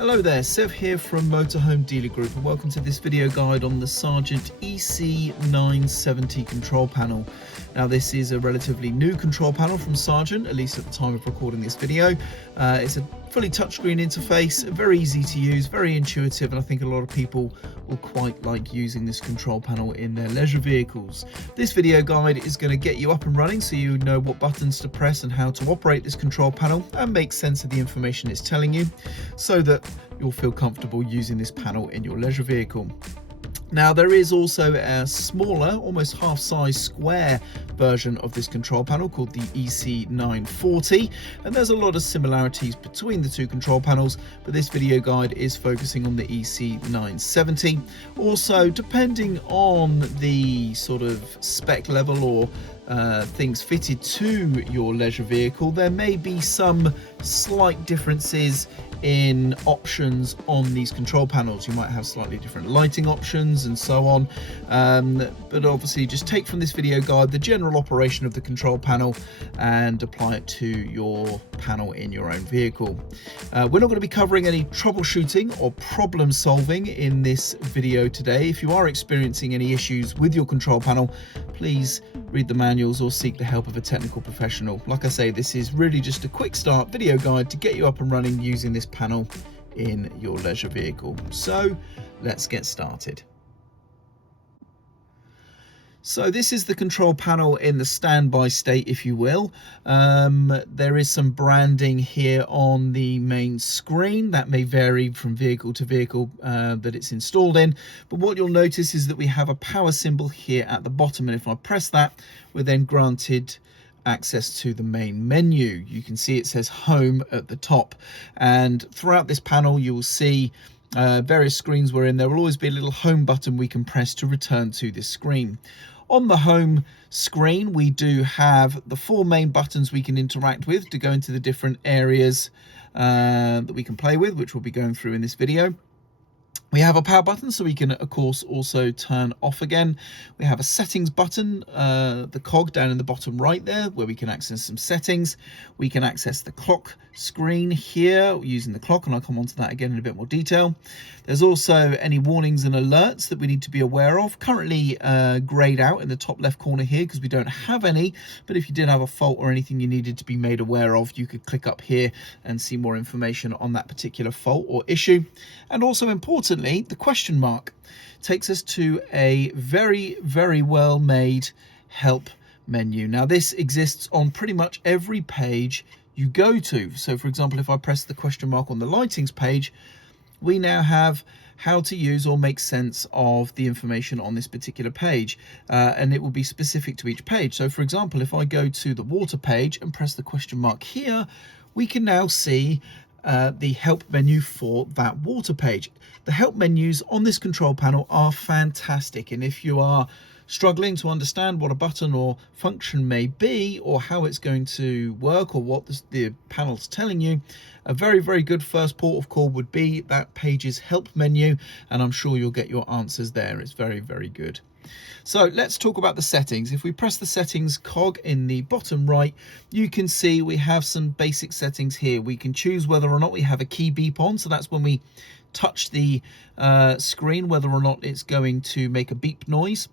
Hello there, Sev here from Motorhome Dealer Group, and welcome to this video guide on the Sargent EC970 control panel. Now this is a relatively new control panel from Sargent, at least at the time of recording this video. It's a fully touchscreen interface, very easy to use, very intuitive, and I think a lot of people will quite like using this control panel in their leisure vehicles. This video guide is going to get you up and running so you know what buttons to press and how to operate this control panel and make sense of the information it's telling you, so that you'll feel comfortable using this panel in your leisure vehicle. Now there is also a smaller, almost half-size square version of this control panel called the EC940, and there's a lot of similarities between the two control panels, but this video guide is focusing on the EC970. Also, depending on the sort of spec level or things fitted to your leisure vehicle, there may be some slight differences in options on these control panels. You might have slightly different lighting options and so on, but obviously just take from this video guide the general operation of the control panel and apply it to your panel in your own vehicle. We're not going to be covering any troubleshooting or problem solving in this video today. If you are experiencing any issues with your control panel, please read the manuals or seek the help of a technical professional. Like I say, this is really just a quick start video guide to get you up and running using this panel in your leisure vehicle. So let's get started. So this is the control panel in the standby state, if you will. There is some branding here on the main screen that may vary from vehicle to vehicle that it's installed in, but what you'll notice is that we have a power symbol here at the bottom, and if I press that, we're then granted access to the main menu. You can see it says home at the top, and throughout this panel you will see various screens we're in. There will always be a little home button we can press to return to this screen. On the home screen we do have the four main buttons we can interact with to go into the different areas that we can play with, which we'll be going through in this video. We have a power button, so we can of course also turn off again. We have a settings button, the cog down in the bottom right there, where we can access some settings. We can access the clock screen here using the clock, and I'll come on to that again in a bit more detail. There's also any warnings and alerts that we need to be aware of, currently grayed out in the top left corner here because we don't have any, but if you did have a fault or anything you needed to be made aware of, you could click up here and see more information on that particular fault or issue. And also importantly, the question mark takes us to a very, very well made help menu. Now this exists on pretty much every page you go to. So for example, if I press the question mark on the lightings page, we now have how to use or make sense of the information on this particular page, and it will be specific to each page. So for example, if I go to the water page and press the question mark here, we can now see the help menu for that water page. The help menus on this control panel are fantastic, and if you are struggling to understand what a button or function may be, or how it's going to work, or what the panel's telling you, a very, very good first port of call would be that page's help menu, and I'm sure you'll get your answers there. It's very, very good. So let's talk about the settings. If we press the settings cog in the bottom right, you can see we have some basic settings here. We can choose whether or not we have a key beep on, so that's when we touch the screen, whether or not it's going to make a beep noise.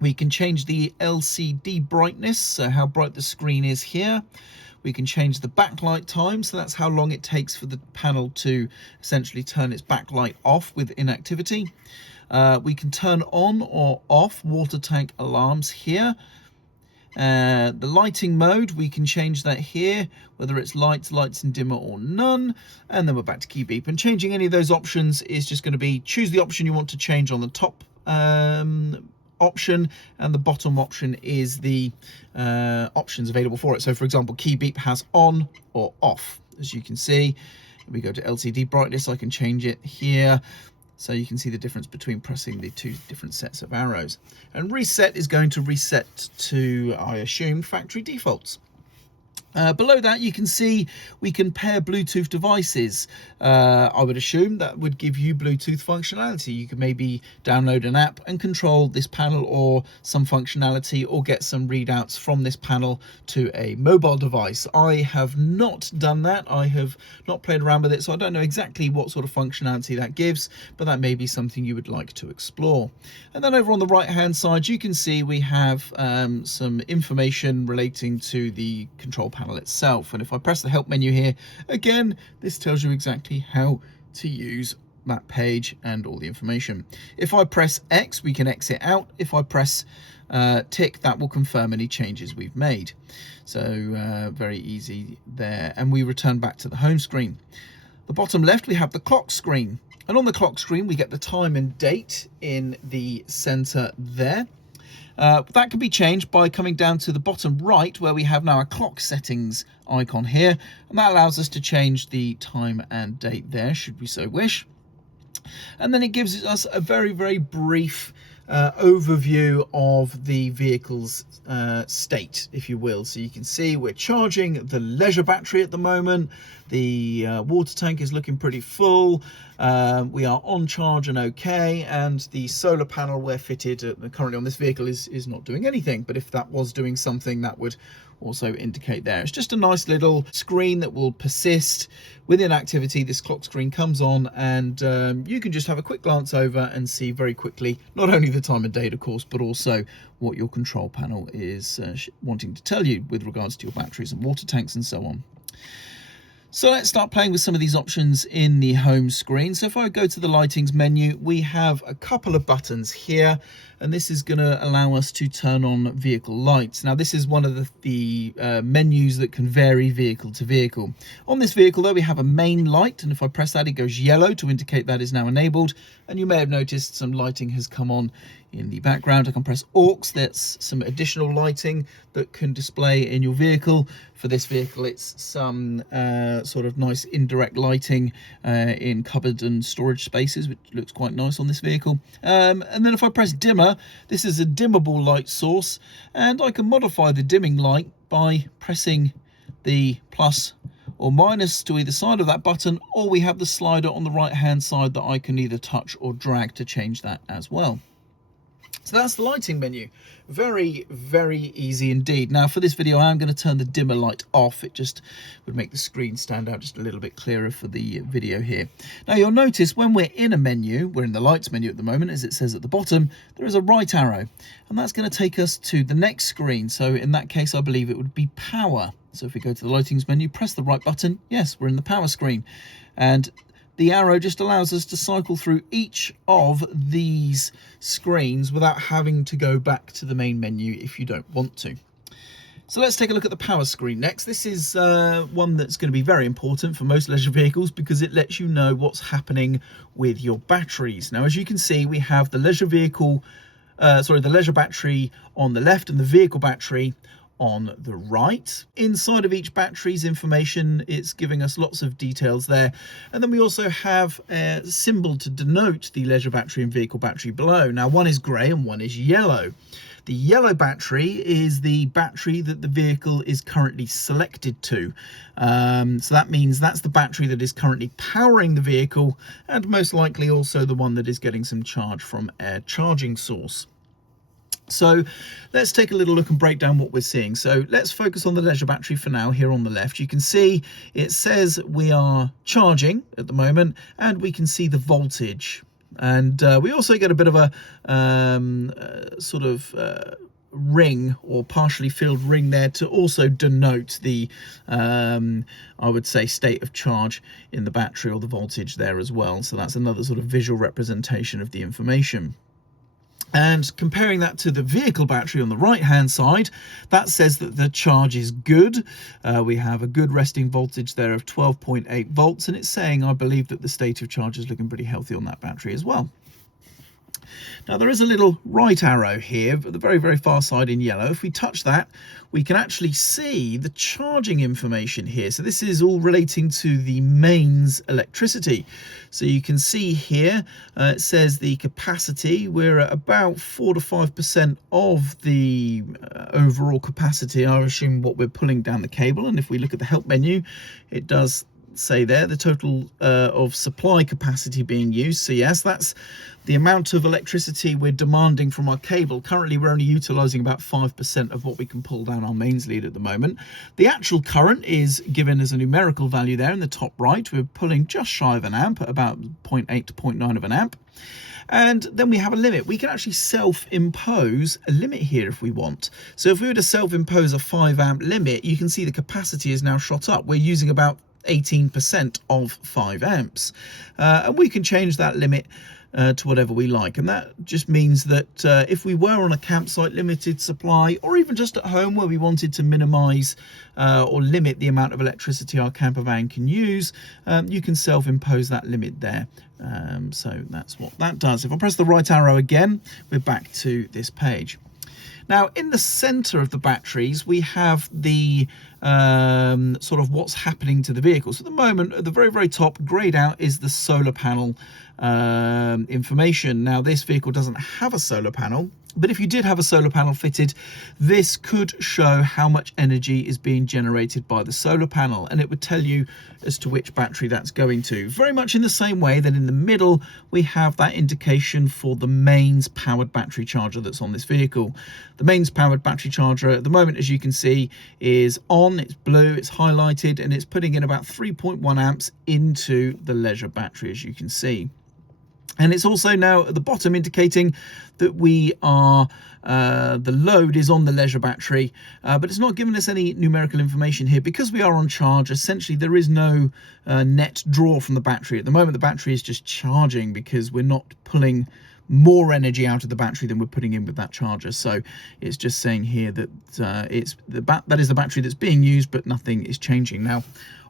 We can change the LCD brightness, so how bright the screen is here. We can change the backlight time, so that's how long it takes for the panel to essentially turn its backlight off with inactivity. We can turn on or off water tank alarms here. The lighting mode, we can change that here, whether it's lights and dimmer or none, and then we're back to key beep. And changing any of those options is just going to be choose the option you want to change on the top option, and the bottom option is the options available for it. So for example, key beep has on or off. As you can see, we go to LCD brightness, I can change it here, so you can see the difference between pressing the two different sets of arrows. And reset is going to reset to, I assume, factory defaults. Below that, you can see we can pair Bluetooth devices. I would assume that would give you Bluetooth functionality. You can maybe download an app and control this panel or some functionality, or get some readouts from this panel to a mobile device. I have not done that. I have not played around with it, so I don't know exactly what sort of functionality that gives, but that may be something you would like to explore. And then over on the right hand side, you can see we have some information relating to the control panel itself. And if I press the help menu here, again, this tells you exactly how to use that page and all the information. If I press X, we can exit out. If I press tick, that will confirm any changes we've made. So very easy there. And we return back to the home screen. The bottom left, we have the clock screen. And on the clock screen, we get the time and date in the center there. That can be changed by coming down to the bottom right, where we have now a clock settings icon here, and that allows us to change the time and date there, should we so wish. And then it gives us a very, very brief overview of the vehicle's state, if you will. So you can see we're charging the leisure battery at the moment. The water tank is looking pretty full. We are on charge and okay, and the solar panel we're fitted currently on this vehicle is not doing anything, but if that was doing something, that would also indicate there. It's just a nice little screen that will persist within activity. This clock screen comes on, and you can just have a quick glance over and see very quickly not only the time and date, of course, but also what your control panel is wanting to tell you with regards to your batteries and water tanks and so on. So let's start playing with some of these options in the home screen. So if I go to the lightings menu, we have a couple of buttons here, and this is going to allow us to turn on vehicle lights. Now this is one of the menus that can vary vehicle to vehicle. On this vehicle though, we have a main light, and if I press that, it goes yellow to indicate that is now enabled. And you may have noticed some lighting has come on in the background. I can press aux, that's some additional lighting that can display in your vehicle. For this vehicle, it's some sort of nice indirect lighting in cupboard and storage spaces, which looks quite nice on this vehicle. And then if I press dimmer, this is a dimmable light source, and I can modify the dimming light by pressing the plus or minus to either side of that button, or we have the slider on the right hand side that I can either touch or drag to change that as well. So that's the lighting menu. Very, very easy indeed. Now for this video, I am going to turn the dimmer light off. It just would make the screen stand out just a little bit clearer for the video here. Now you'll notice when we're in a menu, we're in the lights menu at the moment, as it says at the bottom, there is a right arrow, and that's going to take us to the next screen. So in that case, I believe it would be power. So if we go to the lightings menu, press the right button, yes, we're in the power screen. And the arrow just allows us to cycle through each of these screens without having to go back to the main menu if you don't want to. So let's take a look at the power screen next. This is one that's going to be very important for most leisure vehicles because it lets you know what's happening with your batteries. Now, as you can see, we have the leisure battery on the left and the vehicle battery on the right. Inside of each battery's information, it's giving us lots of details there. And then we also have a symbol to denote the leisure battery and vehicle battery below. Now one is grey and one is yellow. The yellow battery is the battery that the vehicle is currently selected to. So that means that's the battery that is currently powering the vehicle, and most likely also the one that is getting some charge from a charging source. So let's take a little look and break down what we're seeing. So let's focus on the leisure battery for now. Here on the left, you can see it says we are charging at the moment, and we can see the voltage. And we also get a bit of a ring or partially filled ring there to also denote the, I would say, state of charge in the battery, or the voltage there as well. So that's another sort of visual representation of the information. And comparing that to the vehicle battery on the right hand side, that says that the charge is good. We have a good resting voltage there of 12.8 volts, and it's saying, I believe, that the state of charge is looking pretty healthy on that battery as well. Now there is a little right arrow here at the very, very far side in yellow. If we touch that, we can actually see the charging information here. So this is all relating to the mains electricity. So you can see here, it says the capacity. We're at about 4 to 5% of the overall capacity, I assume, what we're pulling down the cable. And if we look at the help menu, it does say there the total of supply capacity being used. So yes, that's the amount of electricity we're demanding from our cable. Currently we're only utilizing about 5% of what we can pull down our mains lead at the moment. The actual current is given as a numerical value there in the top right. We're pulling just shy of an amp, at about 0.8 to 0.9 of an amp. And then we have a limit. We can actually self-impose a limit here if we want. So if we were to self-impose a 5 amp limit, you can see the capacity is now shot up. We're using about 18% of 5 amps. And we can change that limit to whatever we like, and that just means that if we were on a campsite, limited supply, or even just at home where we wanted to minimize or limit the amount of electricity our camper van can use, you can self-impose that limit there. So that's what that does. If I press the right arrow again, we're back to this page. Now, in the center of the batteries, we have the sort of what's happening to the vehicle. So at the moment, at the very, very top, grayed out, is the solar panel information. Now, this vehicle doesn't have a solar panel, but if you did have a solar panel fitted, this could show how much energy is being generated by the solar panel, and it would tell you as to which battery that's going to. Very much in the same way that in the middle, we have that indication for the mains powered battery charger that's on this vehicle. The mains powered battery charger at the moment, as you can see, is on, it's blue, it's highlighted, and it's putting in about 3.1 amps into the leisure battery, as you can see. And it's also now at the bottom indicating that we are, the load is on the leisure battery, but it's not giving us any numerical information here. Because we are on charge, essentially there is no net draw from the battery. At the moment, the battery is just charging because we're not pulling more energy out of the battery than we're putting in with that charger. So it's just saying here that that is the battery that's being used, but nothing is changing. Now,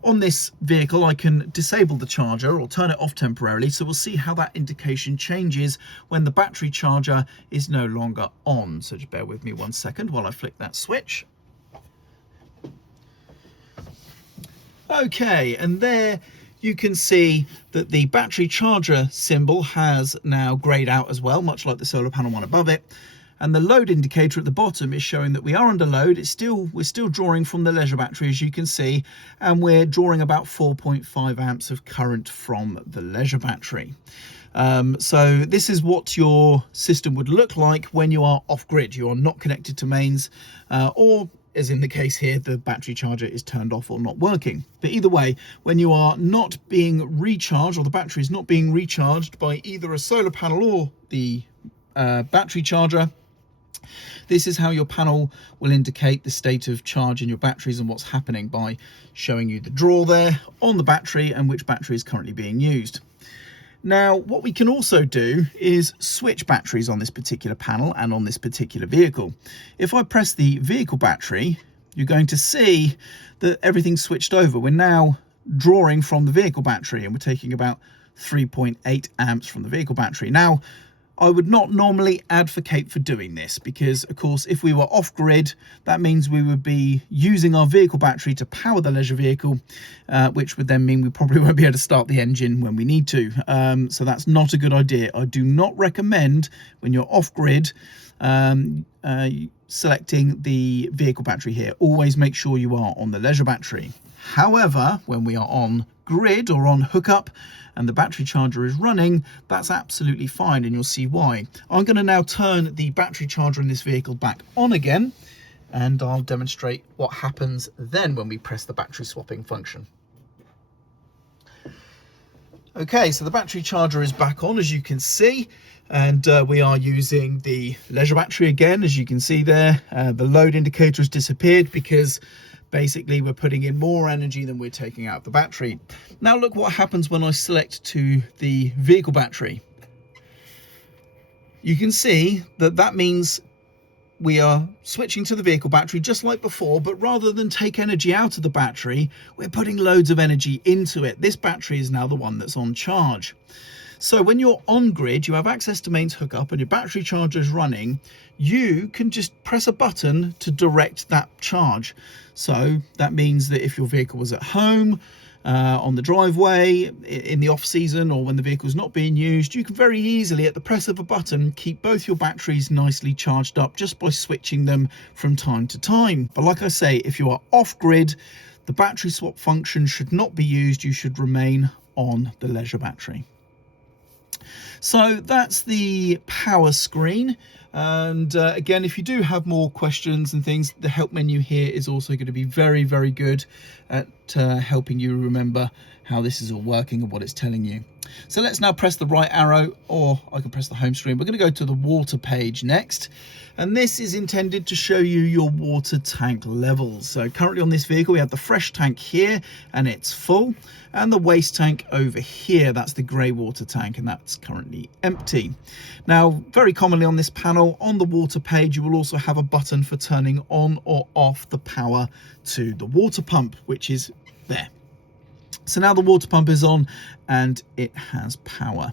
on this vehicle, I can disable the charger or turn it off temporarily, so we'll see how that indication changes when the battery charger is no longer on. So just bear with me 1 second while I flick that switch. Okay, and there you can see that the battery charger symbol has now grayed out as well, much like the solar panel one above it. And the load indicator at the bottom is showing that we are under load. We're still drawing from the leisure battery, as you can see, and we're drawing about 4.5 amps of current from the leisure battery. So this is what your system would look like when you are off grid. You are not connected to mains, or as in the case here, the battery charger is turned off or not working. But either way, when you are not being recharged, or the battery is not being recharged by either a solar panel or the battery charger, this is how your panel will indicate the state of charge in your batteries and what's happening by showing you the draw there on the battery and which battery is currently being used. Now, what we can also do is switch batteries on this particular panel and on this particular vehicle. If I press the vehicle battery, you're going to see that everything's switched over. We're now drawing from the vehicle battery, and we're taking about 3.8 amps from the vehicle battery. Now, I would not normally advocate for doing this because, of course, if we were off grid, that means we would be using our vehicle battery to power the leisure vehicle, which would then mean we probably won't be able to start the engine when we need to. So that's not a good idea. I do not recommend, when you're off grid, selecting the vehicle battery here. Always make sure you are on the leisure battery. However, when we are on grid or on hookup and the battery charger is running, that's absolutely fine, and you'll see why. I'm going to now turn the battery charger in this vehicle back on again, and I'll demonstrate what happens then when we press the battery swapping function. Okay, so the battery charger is back on, as you can see, and we are using the leisure battery again, as you can see there. The load indicator has disappeared because basically we're putting in more energy than we're taking out of the battery. Now look what happens when I select to the vehicle battery. You can see that that means we are switching to the vehicle battery just like before, but rather than take energy out of the battery, we're putting loads of energy into it. This battery is now the one that's on charge. So when you're on grid, you have access to mains hookup and your battery charger is running, you can just press a button to direct that charge. So that means that if your vehicle was at home, on the driveway, in the off season, or when the vehicle is not being used, you can very easily at the press of a button keep both your batteries nicely charged up just by switching them from time to time. But like I say, if you are off grid, the battery swap function should not be used. You should remain on the leisure battery. So that's the power screen. And again, if you do have more questions and things, the help menu here is also going to be very, very good at helping you remember how this is all working and what it's telling you. So let's now press the right arrow, or I can press the home screen. We're going to go to the water page next. And this is intended to show you your water tank levels. So currently on this vehicle, we have the fresh tank here and it's full, and the waste tank over here, that's the grey water tank, and that's currently empty. Now, very commonly on this panel, on the water page, you will also have a button for turning on or off the power to the water pump, which is there. So now the water pump is on and it has power.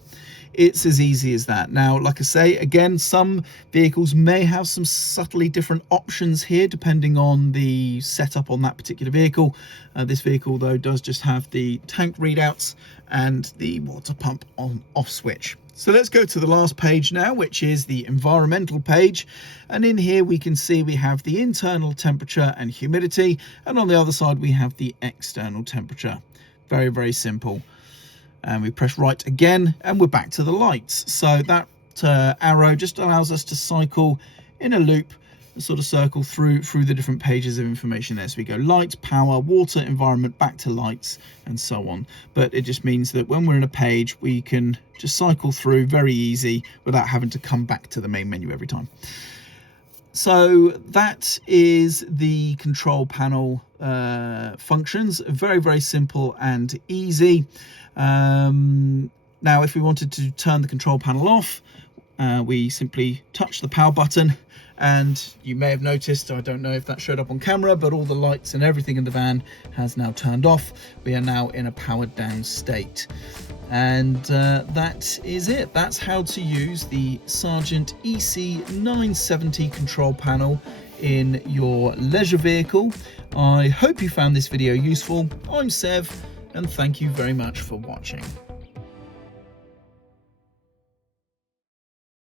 It's as easy as that. Now, like I say, again, some vehicles may have some subtly different options here depending on the setup on that particular vehicle. This vehicle, though, does just have the tank readouts and the water pump on off switch. So let's go to the last page now, which is the environmental page. And in here we can see we have the internal temperature and humidity, and on the other side we have the external temperature. Very, very simple. And we press right again and we're back to the lights. So that arrow just allows us to cycle in a loop, a sort of circle through the different pages of information there. So we go lights, power, water, environment, back to lights, and so on. But it just means that when we're in a page, we can just cycle through very easy without having to come back to the main menu every time. So that is the control panel functions. Very, very simple and easy. Now, if we wanted to turn the control panel off, we simply touch the power button, and you may have noticed, I don't know if that showed up on camera, but all the lights and everything in the van has now turned off. We are now in a powered down state. And that is it. That's how to use the Sargent EC970 control panel in your leisure vehicle. I hope you found this video useful. I'm Sev, and thank you very much for watching.